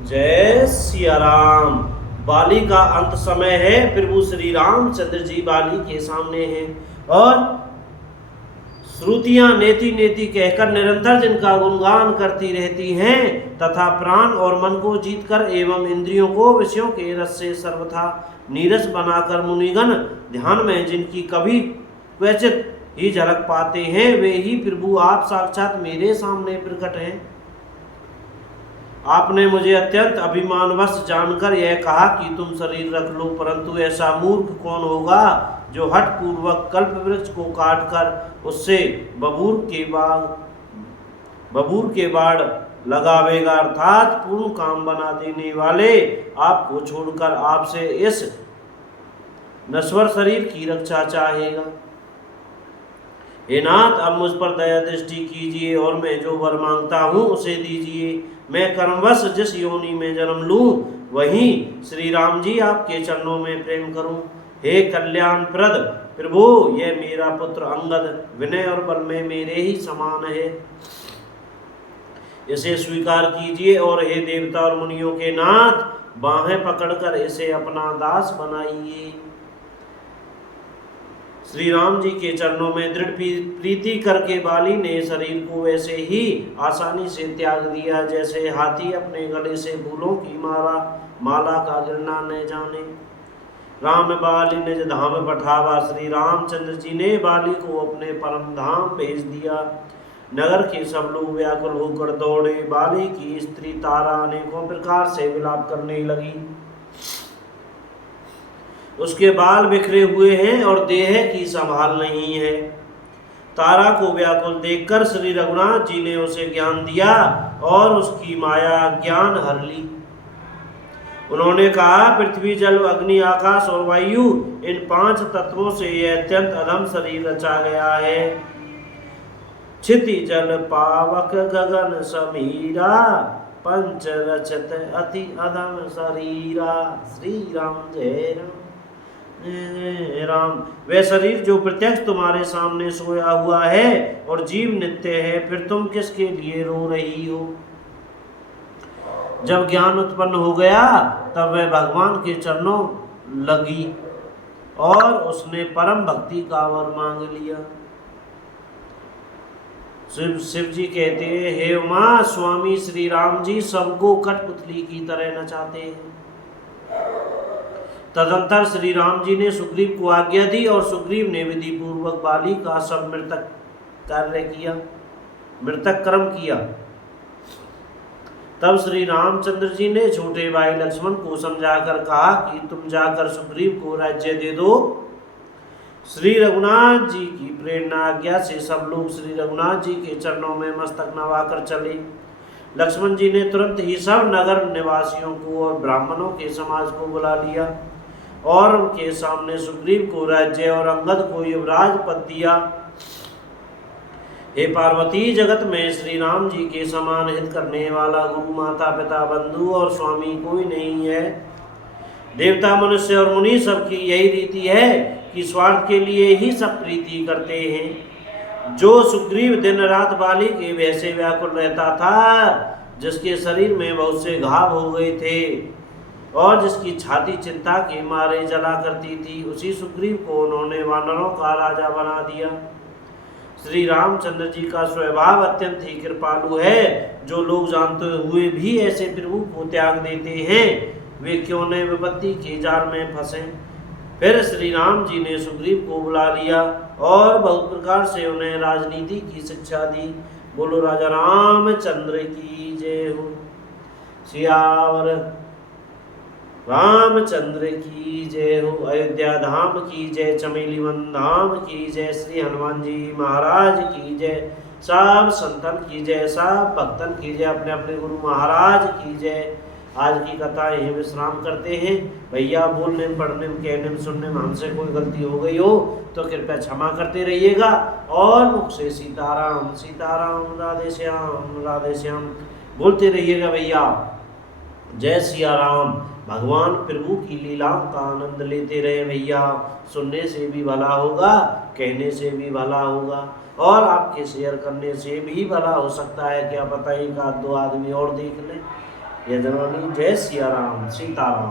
जय सिया राम। बाली का अंत समय है। प्रभु श्री रामचंद्र जी बाली के सामने हैं और श्रुतियां नेति नेति कहकर निरंतर जिनका गुणगान करती रहती हैं तथा प्राण और मन को जीतकर एवं इंद्रियों को विषयों के रस से सर्वथा नीरस बनाकर मुनिगण ध्यान में जिनकी कभी क्वचित ही झलक पाते हैं, वे ही प्रभु आप साक्षात मेरे सामने प्रकट हैं। आपने मुझे अत्यंत अभिमानवश जानकर यह कहा कि तुम शरीर रख लो, परंतु ऐसा मूर्ख कौन होगा जो हठ पूर्वक कल्प वृक्ष को काटकर उससे बबूर के बाढ़ लगावेगा, अर्थात पूर्ण काम बना देने वाले आपको छोड़कर आपसे इस नश्वर शरीर की रक्षा चाहेगा। हे नाथ, अब मुझ पर दया दृष्टि कीजिए और मैं जो वर मांगता हूँ उसे दीजिए। मैं कर्मवश जिस योनि में जन्म लूँ वहीं श्री राम जी आपके चरणों में प्रेम करूँ। हे कल्याण प्रद प्रभु, यह मेरा पुत्र अंगद विनय और बल में मेरे ही समान है, इसे स्वीकार कीजिए। और हे देवता और मुनियों के नाथ, बाहें पकड़कर इसे अपना दास बनाइए। श्री राम जी के चरणों में दृढ़ प्रीति करके बाली ने शरीर को वैसे ही आसानी से त्याग दिया जैसे हाथी अपने गले से फूलों की माला का गिरना न जाने। राम बाली निज धाम पठावा। श्री रामचंद्र जी ने बाली को अपने परम धाम भेज दिया। नगर के सब लोग व्याकुल होकर दौड़े। बाली की स्त्री तारा अनेकों प्रकार से विलाप करने लगी। उसके बाल बिखरे हुए हैं और देह की संभाल नहीं है। तारा को व्याकुल देखकर श्री रघुनाथ जी ने उसे ज्ञान दिया और उसकी माया ज्ञान हर ली। उन्होंने कहा, पृथ्वी जल अग्नि आकाश और वायु, इन 5 तत्वों से यह अत्यंत अधम शरीर रचा गया है। क्षिति जल पावक गगन समीरा, पंच रचत अति अधम शरीरा। श्री राम जय राम राम। वह शरीर जो प्रत्यक्ष तुम्हारे सामने सोया हुआ है और जीव नित्य है, फिर तुम किसके लिए रो रही हो? जब ज्ञान उत्पन्न हो गया तब वह भगवान के चरणों लगी और उसने परम भक्ति का वर मांग लिया। शिव जी कहते हैं, हे उमा स्वामी श्री राम जी सबको कठपुतली की तरह नचाते हैं। तदंतर श्री राम जी ने सुग्रीव को आज्ञा दी और सुग्रीव ने विधि पूर्वक बाली का सब मृतक कर्म किया। तब श्री रामचंद्र जी ने छोटे भाई लक्ष्मण को समझाकर कहा कि तुम जाकर सुग्रीव को राज्य दे दो। श्री रघुनाथ जी की प्रेरणा आज्ञा से सब लोग श्री रघुनाथ जी के चरणों में मस्तक नवाकर चले। लक्ष्मण जी ने तुरंत ही सब नगर निवासियों को और ब्राह्मणों के समाज को बुला लिया और उनके सामने सुग्रीव को राज्य और अंगद को युवराज पद दिया। हे पार्वती, जगत में श्री राम जी के समान हित करने वाला गुरु माता पिता बंधु और स्वामी कोई नहीं है। देवता मनुष्य और मुनि सबकी यही रीति है कि स्वार्थ के लिए ही सब प्रीति करते हैं। जो सुग्रीव दिन रात बाली के भय से व्याकुल रहता था, जिसके शरीर में बहुत से घाव हो गए थे और जिसकी छाती चिंता के मारे जला करती थी, उसी सुग्रीव को उन्होंने वानरों का राजा बना दिया। श्री रामचंद्र जी का स्वभाव अत्यंत ही कृपालु है। जो लोग जानते हुए भी ऐसे प्रभु को त्याग देते हैं, वे क्यों न विपत्ति के जाल में फंसे। फिर श्री राम जी ने सुग्रीव को बुला लिया और बहुत प्रकार से उन्हें राजनीति की शिक्षा दी। बोलो राजा रामचंद्र की जय हो। सियावर रामचंद्र की जय हो। अयोध्या धाम की जय। चमेली वन धाम की जय। श्री हनुमान जी महाराज की जय। सब संतन की जय, सब भक्तन की जय, अपने अपने गुरु महाराज की जय। आज की कथा यहीं विश्राम करते हैं। भैया बोलने में, पढ़ने में, कहने में, सुनने में हमसे कोई गलती हो गई हो तो कृपया क्षमा करते रहिएगा और मुख से सीताराम सीताराम राधे श्याम बोलते रहिएगा। भैया जय सिया राम। भगवान प्रभु की लीलाओं का आनंद लेते रहे भैया। सुनने से भी भला होगा, कहने से भी भला होगा और आपके शेयर करने से भी भला हो सकता है। क्या पता एक आध दो आदमी और देख लें। यजमानी जय सिया राम सीताराम।